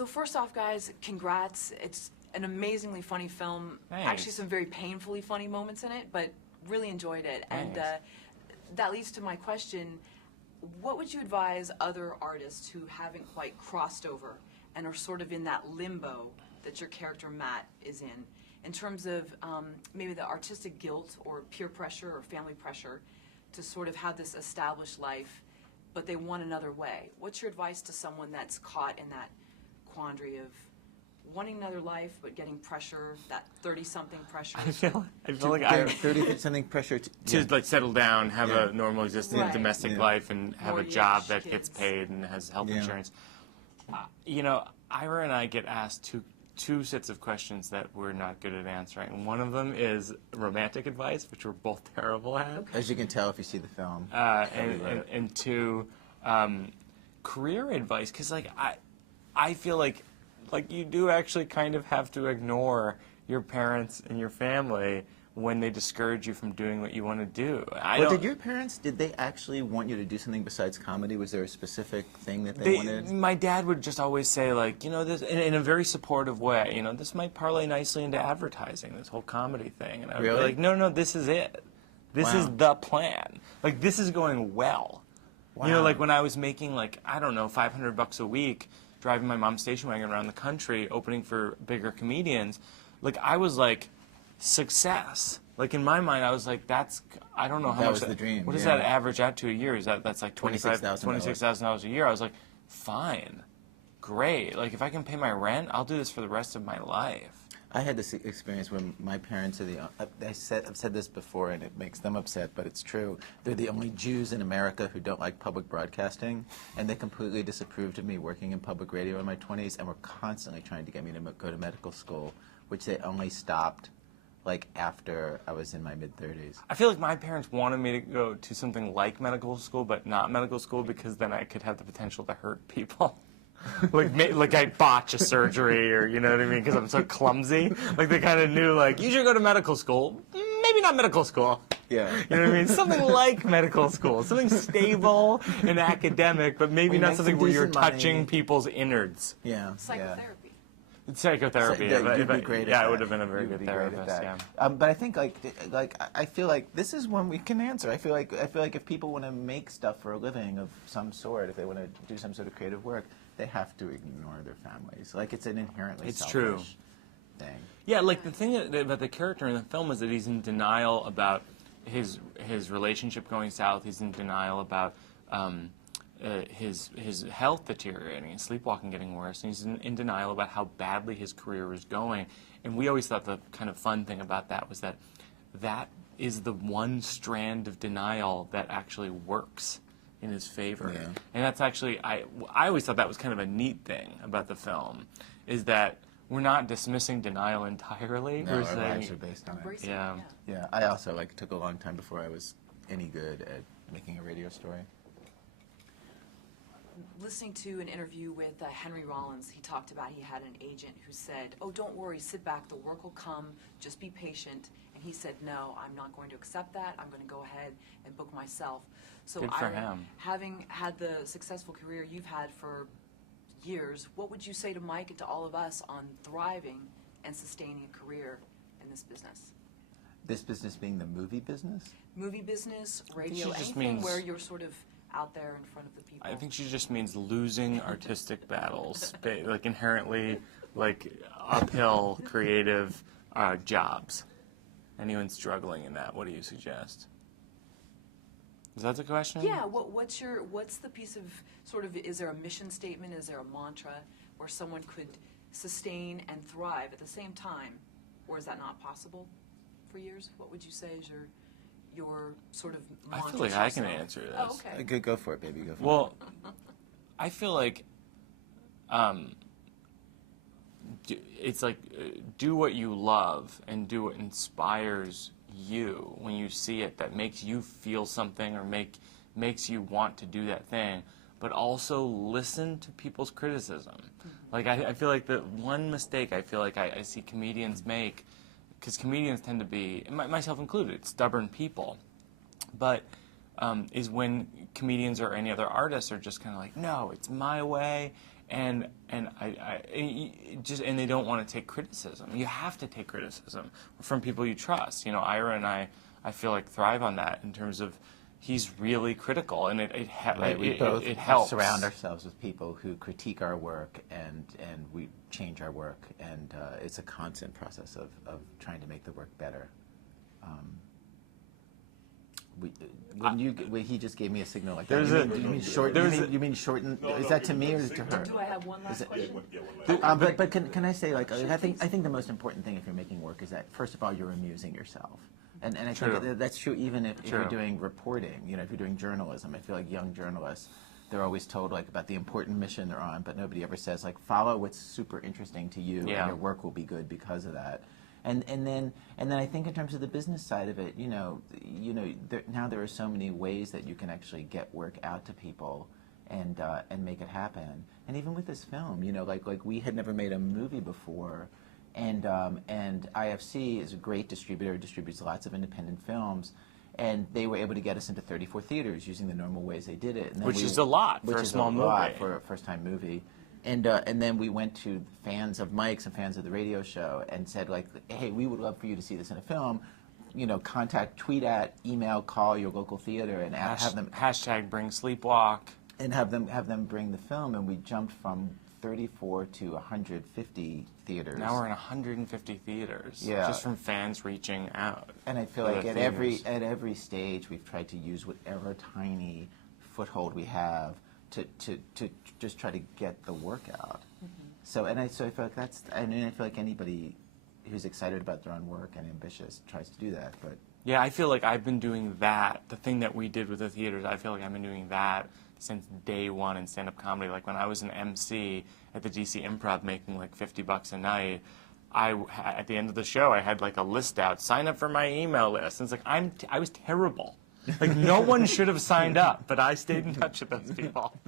So first off, guys, congrats. It's an amazingly funny film. Thanks. Actually, some very painfully funny moments in it, but really enjoyed it. Thanks. And that leads to my question. What would you advise other artists who haven't quite crossed over and are sort of in that limbo that your character Matt is in terms of maybe the artistic guilt or peer pressure or family pressure to sort of have this established life, but they want another way? What's your advice to someone that's caught in that quandary of wanting another life but getting pressure, that 30-something pressure? I feel like I 30-something pressure to like settle down, have a normal existing Right. domestic Yeah. life, and have Mortgage, a job that kids. gets paid and has health Yeah. insurance. You know, Ira and I get asked two sets of questions that we're not good at answering. One of them is romantic advice, which we're both terrible at. As you can tell if you see the film. And two, career advice, because like I feel like you do actually kind of have to ignore your parents and your family when they discourage you from doing what you want to do. Did your parents, did they actually want you to do something besides comedy? Was there a specific thing that they wanted? My dad would just always say, like, you know, this in a very supportive way, you know, this might parlay nicely into advertising, this whole comedy thing. And I would be like, no, this is it. This is the plan. Like, this is going well. Wow. You know, like when I was making, like, I don't know, $500 a week, driving my mom's station wagon around the country, opening for bigger comedians, like, I was like, success. Like, in my mind, I was like, I don't know how That much was the dream, what does yeah. that average out to a year? That's like $26,000 a year. I was like, fine, great. Like, if I can pay my rent, I'll do this for the rest of my life. I had this experience when my parents are I've said this before and it makes them upset, but it's true. They're the only Jews in America who don't like public broadcasting, and they completely disapproved of me working in public radio in my 20s and were constantly trying to get me to go to medical school, which they only stopped like after I was in my mid-30s. I feel like my parents wanted me to go to something like medical school, but not medical school, because then I could have the potential to hurt people. like I'd botch a surgery, or you know what I mean, because I'm so clumsy. Like, they kind of knew, like, you should go to medical school. Maybe not medical school. Yeah. You know what I mean? Something like medical school. Something stable and academic, but maybe We not make something some where you're decent money. touching people's innards. Yeah. Psychotherapy. Psychotherapy. You'd be great at yeah, that. I would have been a very You'd good be great at therapist. that. Yeah. But I think I feel like this is one we can answer. I feel like if people want to make stuff for a living of some sort, if they want to do some sort of creative work, they have to ignore their families. Like, it's an inherently selfish true. thing. Yeah, like the thing about the character in the film is that he's in denial about his relationship going south. He's in denial about his health deteriorating, his sleepwalking getting worse, and he's in denial about how badly his career is going. And we always thought the kind of fun thing about that was that is the one strand of denial that actually works in his favor. Yeah. And that's actually, I always thought that was kind of a neat thing about the film, is that we're not dismissing denial entirely. No, We're our saying, lives are based on it. Embrace it, yeah. Yeah, I also took a long time before I was any good at making a radio story. Listening to an interview with Henry Rollins, he talked about he had an agent who said, "Oh, don't worry, sit back, the work will come, just be patient." And he said, "No, I'm not going to accept that. I'm going to go ahead and book myself." So, Good for Ira, him. having had the successful career you've had for years, what would you say to Mike and to all of us on thriving and sustaining a career in this business? This business being the movie business? Movie business, she radio, just anything means- where you're sort of out there in front of the people. I think she just means losing artistic battles, like inherently, like uphill creative jobs. Anyone struggling in that, what do you suggest? Is that the question? Yeah, what's the piece of sort of, is there a mission statement, is there a mantra where someone could sustain and thrive at the same time, or is that not possible for years? What would you say is your sort of mantra? I feel like to I can yourself? answer this. Oh, okay. Go for it, baby. Go for it. Well, I feel like it's like do what you love and do what inspires you when you see it, that makes you feel something or makes you want to do that thing, but also listen to people's criticism. Like, I feel like the one mistake I feel like I see comedians make, because comedians tend to be, myself included, stubborn people, but is when comedians or any other artists are just kind of like, no, it's my way, and they don't want to take criticism. You have to take criticism from people you trust. You know, Ira and I feel like thrive on that in terms of he's really critical, and it helps. Surround ourselves with people who critique our work, and we change our work, and it's a constant process of trying to make the work better. When he just gave me a signal like that. You mean shorten? Is that to me or is it to her? Do I have one last question? But can I say, like, I think the most important thing if you're making work is that first of all you're amusing yourself, and I think that's true even if you're doing reporting. You know, if you're doing journalism, I feel like young journalists, they're always told like about the important mission they're on, but nobody ever says like follow what's super interesting to you, and your work will be good because of that. And then I think in terms of the business side of it, now there are so many ways that you can actually get work out to people and make it happen. And even with this film, like we had never made a movie before, and IFC is a great distributor, distributes lots of independent films, and they were able to get us into 34 theaters using the normal ways they did it. And then which is a lot for a small movie. For a first-time movie. And then we went to fans of Mike's and fans of the radio show and said, like, hey, we would love for you to see this in a film. Tweet at, email, call your local theater and have them hashtag bring Sleepwalk and have them bring the film. And we jumped from 34 to 150 theaters. Now we're in 150 theaters. Yeah. Just from fans reaching out. And I feel like at every stage we've tried to use whatever tiny foothold we have to just try to get the work out. So I feel like I feel like anybody who's excited about their own work and ambitious tries to do that. But yeah, I feel like I've been doing that. The thing that we did with the theaters, I feel like I've been doing that since day one in stand-up comedy. Like when I was an MC at the DC Improv making like $50 a night, at the end of the show I had like a list out, sign up for my email list. And it's like I was terrible. Like no one should have signed up, but I stayed in touch with those people.